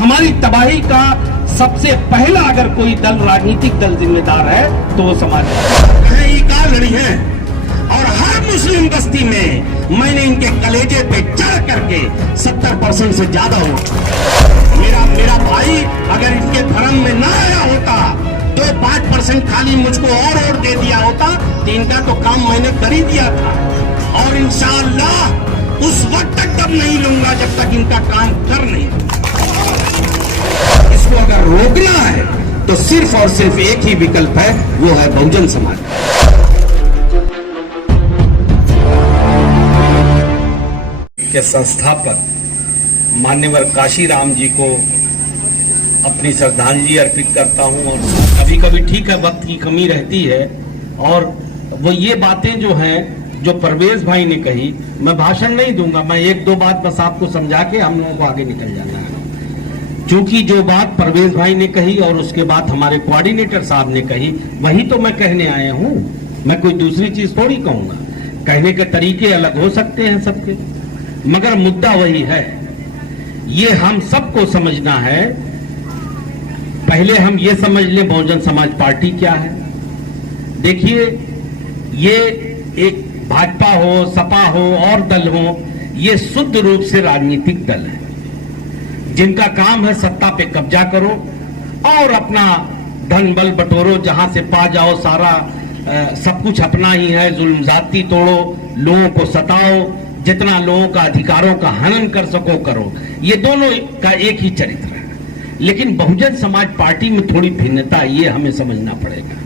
हमारी तबाही का सबसे पहला अगर कोई दल राजनीतिक दल जिम्मेदार है तो वो समाजवादी लड़ी है। और हर मुस्लिम बस्ती में मैंने इनके कलेजे पे चढ़ करके 70% से ज्यादा वोट, मेरा भाई अगर इनके धर्म में ना आया होता तो 5% खाली मुझको और वोट दे दिया होता तो इनका तो काम मैंने कर ही दिया था। और इंशाअल्लाह उस वक्त तक दम नहीं लूंगा जब तक इनका काम कर नहीं। इसको अगर रोकना है तो सिर्फ और सिर्फ एक ही विकल्प है, वो है बहुजन समाज के संस्थापक मान्यवर काशीराम जी को अपनी श्रद्धांजलि अर्पित करता हूं। और कभी कभी ठीक है, वक्त की कमी रहती है और वो ये बातें जो हैं जो परवेज भाई ने कही, मैं भाषण नहीं दूंगा, मैं एक दो बात बस आपको समझा के हम लोगों को आगे निकल जाना है। क्योंकि जो बात परवेज भाई ने कही और उसके बाद हमारे कोऑर्डिनेटर साहब ने कही, वही तो मैं कहने आया हूं। मैं कोई दूसरी चीज थोड़ी कहूंगा। कहने के तरीके अलग हो सकते हैं सबके, मगर मुद्दा वही है। ये हम सबको समझना है। पहले हम ये समझ लें बहुजन समाज पार्टी क्या है। देखिए, ये एक भाजपा हो, सपा हो और दल हो, ये शुद्ध रूप से राजनीतिक दल है जिनका काम है सत्ता पे कब्जा करो और अपना धन बल बटोरो, जहां से पा जाओ सारा सब कुछ अपना ही है। जुल्म जाती तोड़ो, लोगों को सताओ, जितना लोगों का अधिकारों का हनन कर सको करो। ये दोनों का एक ही चरित्र है। लेकिन बहुजन समाज पार्टी में थोड़ी भिन्नता, ये हमें समझना पड़ेगा।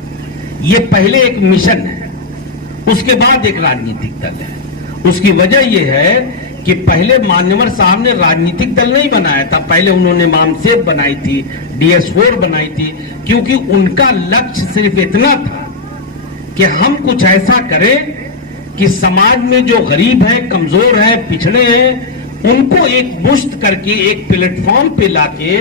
ये पहले एक मिशन है, उसके बाद एक राजनीतिक दल है। उसकी वजह यह है कि पहले मान्यवर साहब ने राजनीतिक दल नहीं बनाया था। पहले उन्होंने मामसेब बनाई थी, DS4 बनाई थी, क्योंकि उनका लक्ष्य सिर्फ इतना था कि हम कुछ ऐसा करें कि समाज में जो गरीब है, कमजोर है, पिछड़े हैं, उनको एक मुश्त करके एक प्लेटफॉर्म पे लाके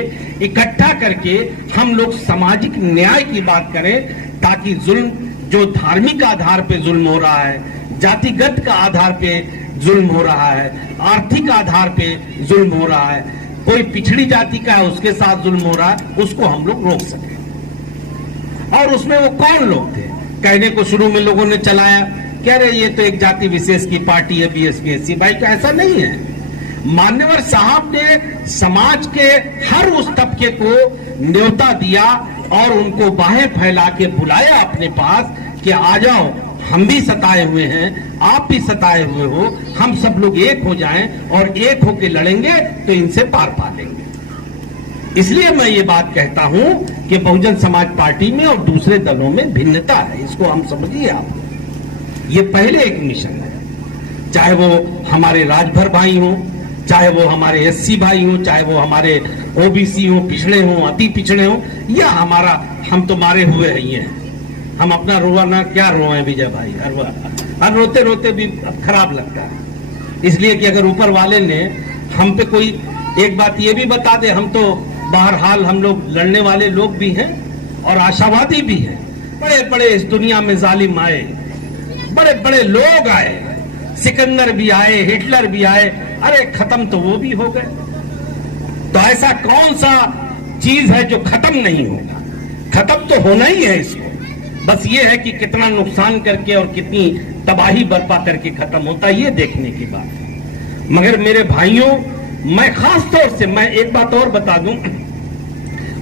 इकट्ठा करके हम लोग सामाजिक न्याय की बात करें, ताकि जुल्म जो धार्मिक आधार पे जुल्म हो रहा है, जातिगत का आधार पे जुल्म हो रहा है, आर्थिक आधार पे जुल्म हो रहा है, कोई पिछड़ी जाति का है उसके साथ जुल्म हो रहा है, उसको हम लोग रोक सकें। और उसमें वो कौन लोग थे? कहने को शुरू में लोगों ने चलाया, कह रहे ये तो एक जाति विशेष की पार्टी है BSP SC। भाई तो ऐसा नहीं है। मान्यवर साहब ने समाज के हर उस तबके को न्योता दिया और उनको बाहें फैला के बुलाया अपने पास कि आ जाओ, हम भी सताए हुए हैं, आप भी सताए हुए हो, हम सब लोग एक हो जाएं और एक होके लड़ेंगे तो इनसे पार पा लेंगे। इसलिए मैं ये बात कहता हूं कि बहुजन समाज पार्टी में और दूसरे दलों में भिन्नता है, इसको हम समझिए। आप ये पहले एक मिशन है, चाहे वो हमारे राजभर भाई हो, चाहे वो हमारे SC भाई हो, चाहे वो हमारे OBC हो, पिछड़े हो, अति पिछड़े हो, या हम तो मारे हुए ही हैं। हम अपना रोना क्या रोए विजय भाई, हर रोते रोते भी खराब लगता है। इसलिए कि अगर ऊपर वाले ने हम पे कोई एक बात ये भी बता दे, हम तो बहरहाल हम लोग लड़ने वाले लोग भी हैं और आशावादी भी हैं। बड़े बड़े इस दुनिया में जालिम आए, बड़े बड़े लोग आए, सिकंदर भी आए, हिटलर भी आए, अरे खत्म तो वो भी हो गए। तो ऐसा कौन सा चीज है जो खत्म नहीं होगा? खत्म तो होना ही है इसको, बस ये है कि कितना नुकसान करके और कितनी तबाही बर्पा करके खत्म होता है, ये देखने की बात है। मगर मेरे भाइयों, मैं खास तौर से मैं एक बात और बता दूं,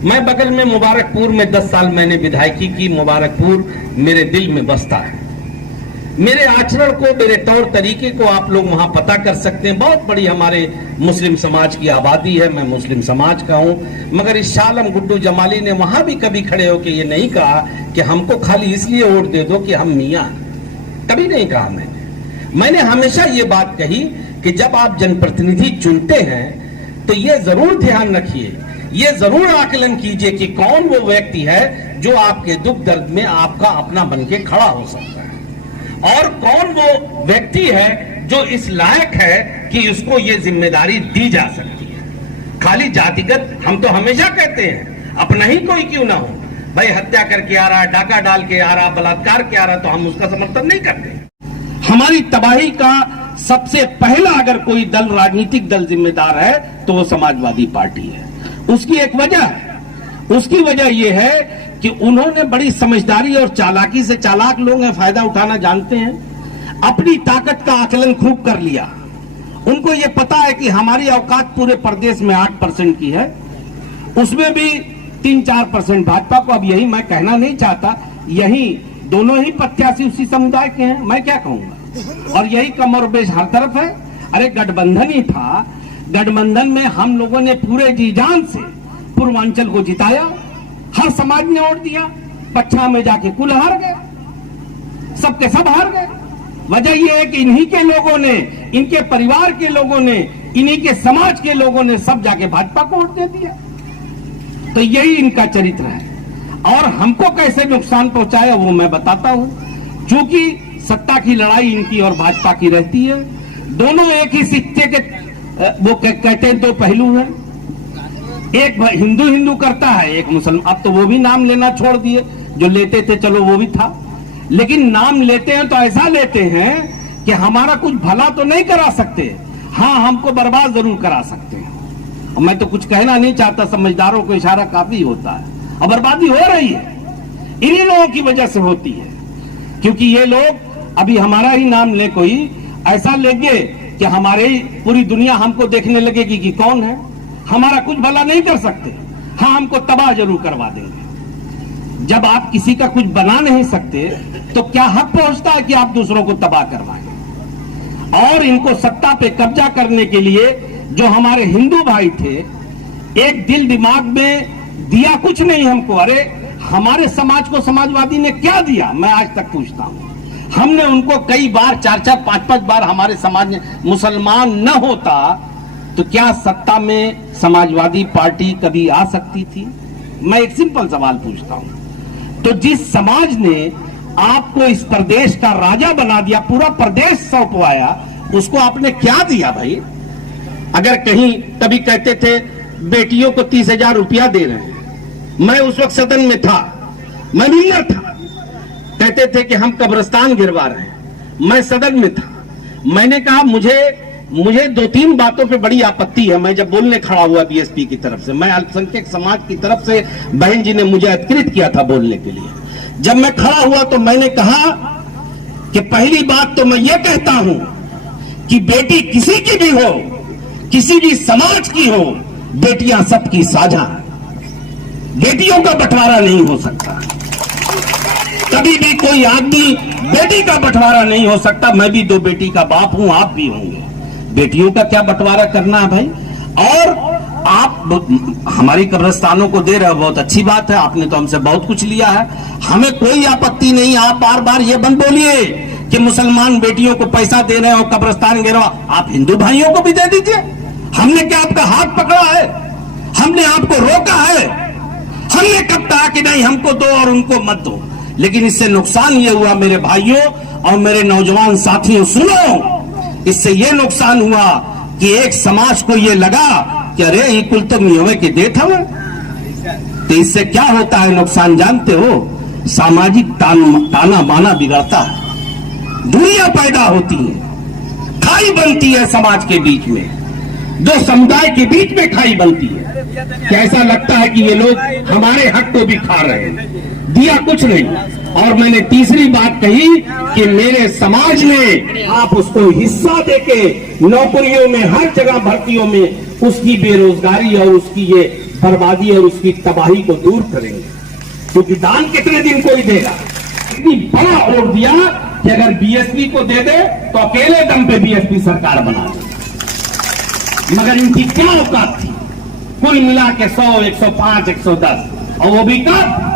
मैं बगल में मुबारकपुर में 10 साल मैंने विधायकी की। मुबारकपुर मेरे दिल में बसता है। मेरे आचरण को, मेरे तौर तरीके को आप लोग वहां पता कर सकते हैं। बहुत बड़ी हमारे मुस्लिम समाज की आबादी है, मैं मुस्लिम समाज का हूं। मगर इस शालम गुड्डू जमाली ने वहां भी कभी खड़े होकर ये नहीं कहा कि हमको खाली इसलिए वोट दे दो कि हम मियां। कभी नहीं कहा मैंने हमेशा ये बात कही कि जब आप जनप्रतिनिधि चुनते हैं तो ये जरूर ध्यान रखिए, ये जरूर आकलन कीजिए कि कौन वो व्यक्ति है जो आपके दुख दर्द में आपका अपना बन के खड़ा हो सकता है, और कौन वो व्यक्ति है जो इस लायक है कि उसको ये जिम्मेदारी दी जा सकती है। खाली जातिगत, हम तो हमेशा कहते हैं अपना ही कोई क्यों ना हो, भाई हत्या करके आ रहा, डाका डाल के आ रहा, बलात्कार के आ रहा, तो हम उसका समर्थन नहीं करते। हमारी तबाही का सबसे पहला अगर कोई दल राजनीतिक दल जिम्मेदार है तो वो समाजवादी पार्टी है। उसकी एक वजह है। उसकी वजह यह है कि उन्होंने बड़ी समझदारी और चालाकी से, चालाक लोग हैं, फायदा उठाना जानते हैं, अपनी ताकत का आकलन खूब कर लिया। उनको यह पता है कि हमारी औकात पूरे प्रदेश में 8% की है, उसमें भी 3-4% भाजपा को। अब यही मैं कहना नहीं चाहता, यही दोनों ही प्रत्याशी उसी समुदाय के हैं, मैं क्या कहूंगा, और यही कमर बेश हर तरफ है। अरे गठबंधन ही था, गठबंधन में हम लोगों ने पूरे जी जान से पूर्वांचल को जिताया, हर समाज ने वोट दिया, पच्छा में जाके कुल हार गए, सबके सब हार गए। वजह यह है कि इन्हीं के लोगों ने, इनके परिवार के लोगों ने, इन्हीं के समाज के लोगों ने सब जाके भाजपा को वोट दे दिया। तो यही इनका चरित्र है। और हमको कैसे नुकसान पहुंचाया वो मैं बताता हूं। क्योंकि सत्ता की लड़ाई इनकी और भाजपा की रहती है, दोनों एक ही सिक्के के वो कहते हैं दो पहलू हैं। एक हिंदू हिंदू करता है, एक मुसलमान। अब तो वो भी नाम लेना छोड़ दिए, जो लेते थे चलो वो भी था, लेकिन नाम लेते हैं तो ऐसा लेते हैं कि हमारा कुछ भला तो नहीं करा सकते, हाँ हमको बर्बाद जरूर करा सकते हैं। और मैं तो कुछ कहना नहीं चाहता, समझदारों को इशारा काफी होता है, और बर्बादी हो रही है, इन्हीं लोगों की वजह से होती है। क्योंकि ये लोग अभी हमारा ही नाम ले, कोई ऐसा लेंगे कि हमारे पूरी दुनिया हमको देखने लगेगी कि कौन है, हमारा कुछ भला नहीं कर सकते, हाँ हमको तबाह जरूर करवा देंगे। जब आप किसी का कुछ बना नहीं सकते तो क्या हक पहुंचता है कि आप दूसरों को तबाह करवाएं। और इनको सत्ता पे कब्जा करने के लिए जो हमारे हिंदू भाई थे, एक दिल दिमाग में दिया कुछ नहीं हमको। अरे हमारे समाज को समाजवादी ने क्या दिया, मैं आज तक पूछता हूं। हमने उनको कई बार 4-4, 5-5 बार हमारे समाज में मुसलमान न होता तो क्या सत्ता में समाजवादी पार्टी कभी आ सकती थी? मैं एक सिंपल सवाल पूछता हूं। तो जिस समाज ने आपको इस प्रदेश का राजा बना दिया, पूरा प्रदेश सौंपवाया, उसको आपने क्या दिया भाई? अगर कहीं कभी कहते थे बेटियों को 30,000 रुपया दे रहे हैं, मैं उस वक्त सदन में था, मैं मिलर था, कहते थे कि हम कब्रिस्तान गिरवा रहे हैं, मैं सदन में था। मैंने कहा मुझे 2-3 बातों पे बड़ी आपत्ति है। मैं जब बोलने खड़ा हुआ बीएसपी की तरफ से, मैं अल्पसंख्यक समाज की तरफ से, बहन जी ने मुझे अधिकृत किया था बोलने के लिए। जब मैं खड़ा हुआ तो मैंने कहा कि पहली बात तो मैं ये कहता हूं कि बेटी किसी की भी हो, किसी भी समाज की हो, बेटियां सबकी साझा, बेटियों का बंटवारा नहीं हो सकता। कभी भी कोई आदमी बेटी का बंटवारा नहीं हो सकता। मैं भी 2 बेटी का बाप हूं, आप भी होंगे। बेटियों का क्या बंटवारा करना है भाई? और आप हमारी कब्रिस्तानों को दे रहे हो, बहुत अच्छी बात है, आपने तो हमसे बहुत कुछ लिया है, हमें कोई आपत्ति नहीं। आप बार बार ये बंद बोलिए कि मुसलमान बेटियों को पैसा दे रहे हो, कब्रिस्तान गिरवा, आप हिंदू भाइयों को भी दे दीजिए। हमने क्या आपका हाथ पकड़ा है? हमने आपको रोका है? हमने कब कहा कि नहीं हमको दो और उनको मत दो? लेकिन इससे नुकसान ये हुआ मेरे भाइयों और मेरे नौजवान साथियों, सुनो, इससे ये नुकसान हुआ कि एक समाज को ये लगा कि अरे ये कुल तो नियम के देत हमें। तो इससे क्या होता है नुकसान जानते हो? सामाजिक ताना बाना बिगड़ता है, दूरियां पैदा होती हैं, खाई बनती है समाज के बीच में, 2 समुदाय के बीच में खाई बनती है। कैसा लगता है कि ये लोग हमारे हक को भी खा रहे हैं, दिया कुछ नहीं। और मैंने तीसरी बात कही कि मेरे समाज में आप उसको हिस्सा देके नौकरियों में, हर जगह भर्तियों में उसकी बेरोजगारी और उसकी ये बर्बादी और उसकी तबाही को दूर करेंगे। क्योंकि दान कितने दिन कोई देगा? इतनी बड़ा वोट दिया कि अगर बीएसपी को दे दे तो अकेले दम पे बीएसपी सरकार बना दे। मगर इनकी क्या औकात थी? कुल मिला के 100, 105, 110, और वो भी कब?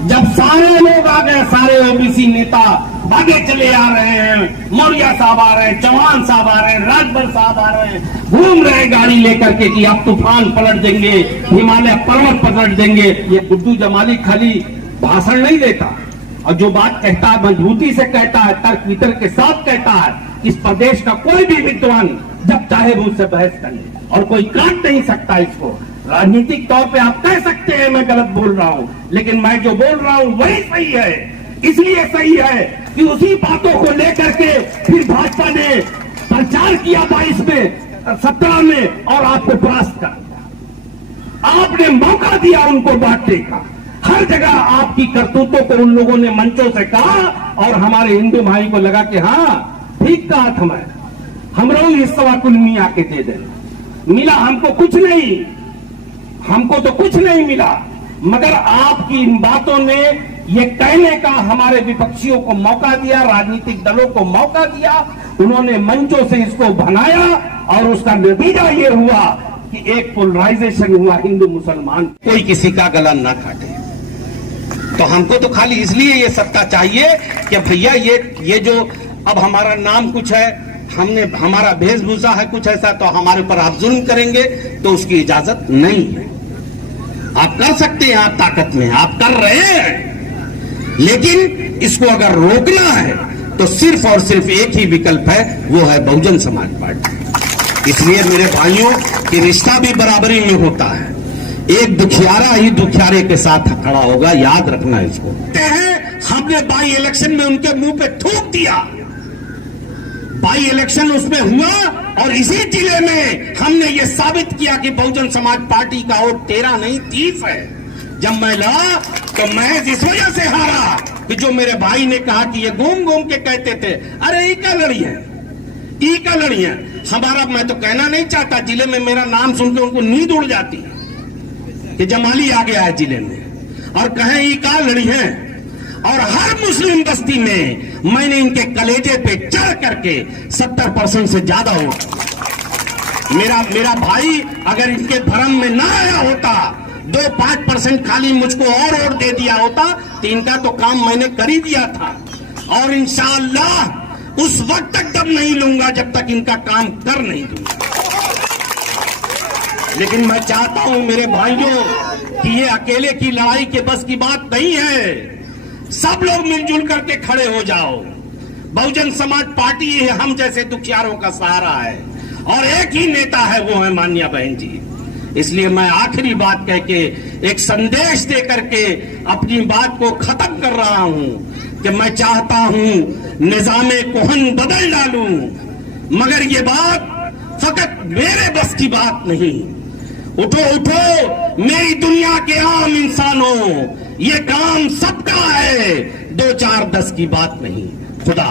जब सारे लोग आ गए, सारे ओबीसी नेता भागे चले आ रहे हैं, मौर्य साहब आ रहे हैं, चौहान साहब आ रहे हैं, राजभर साहब आ रहे हैं, घूम रहे गाड़ी लेकर के कि अब तूफान पलट देंगे, हिमालय पर्वत पलट देंगे। ये गुड्डू जमाली खाली भाषण नहीं देता, और जो बात कहता है मजबूती से कहता है, तर्क वितर्क के साथ कहता है। इस प्रदेश का कोई भी विद्वान जब चाहे मुझसे बहस कर ले और कोई काट नहीं सकता इसको। राजनीतिक तौर पे आप कह सकते हैं मैं गलत बोल रहा हूं, लेकिन मैं जो बोल रहा हूं वही सही है। इसलिए सही है कि उसी बातों को लेकर के फिर भाजपा ने प्रचार किया 22 में, 17 में, और आपको परास्त कर दिया। आपने मौका दिया उनको बांटने का। हर जगह आपकी करतूतों को उन लोगों ने मंचों से कहा और हमारे हिंदू भाई को लगा कि हाँ ठीक कहा था, मैं हमरो हिस्सा कुल मिया के दे देना। मिला हमको कुछ नहीं, हमको तो कुछ नहीं मिला, मगर आपकी इन बातों ने ये कहने का हमारे विपक्षियों को मौका दिया, राजनीतिक दलों को मौका दिया। उन्होंने मंचों से इसको बनाया और उसका नतीजा ये हुआ कि एक पोलराइजेशन हुआ हिंदू मुसलमान। कोई किसी का गला ना काटे। तो हमको तो खाली इसलिए ये सत्ता चाहिए कि भैया ये जो अब हमारा नाम कुछ है, हमने हमारा वेशभूषा है कुछ ऐसा, तो हमारे ऊपर आप जुल्म करेंगे तो उसकी इजाजत नहीं है। आप कर सकते हैं, आप ताकत में आप कर रहे हैं, लेकिन इसको अगर रोकना है तो सिर्फ और सिर्फ एक ही विकल्प है, वो है बहुजन समाज पार्टी। इसलिए मेरे भाइयों कि रिश्ता भी बराबरी में होता है, एक दुखियारा ही दुखियारे के साथ खड़ा होगा, याद रखना इसको। हमने बाई इलेक्शन में उनके मुंह पे थूक दिया, बाई इलेक्शन उसमें हुआ और इसी जिले में हमने ये साबित किया कि बहुजन समाज पार्टी का वोट 13 नहीं 30 है। जब मैं लड़ा तो मैं इस वजह से हारा कि जो मेरे भाई ने कहा कि ये घूम घूम के कहते थे अरे ई का लड़ी है, ई का लड़ी है। हमारा, मैं तो कहना नहीं चाहता, जिले में मेरा नाम सुन के उनको नींद उड़ जाती है कि जमाली आ गया है जिले में और कहें ई का लड़ी है। और हर मुस्लिम बस्ती में मैंने इनके कलेजे पे चढ़ करके 70% से ज्यादा वोट। मेरा भाई अगर इनके धर्म में ना आया होता, 2-5% खाली मुझको और वोट दे दिया होता तो इनका तो काम मैंने कर ही दिया था। और इंशाअल्लाह उस वक्त तक दम नहीं लूंगा जब तक इनका काम कर नहीं दूंगा। लेकिन मैं चाहता हूं मेरे भाइयों कि ये अकेले की लड़ाई के बस की बात नहीं है, सब लोग मिलजुल करके खड़े हो जाओ। बहुजन समाज पार्टी हम जैसे दुखियारों का सहारा है और एक ही नेता है, वो है मान्या बहन जी। इसलिए मैं आखिरी बात कह के एक संदेश दे करके अपनी बात को खत्म कर रहा हूं कि मैं चाहता हूं निजामे कोहन बदल डालूं, मगर ये बात फकत मेरे बस की बात नहीं। उठो उठो मेरी दुनिया के आम इंसानों, ये काम सबका है, 2-4-10 की बात नहीं। खुदा।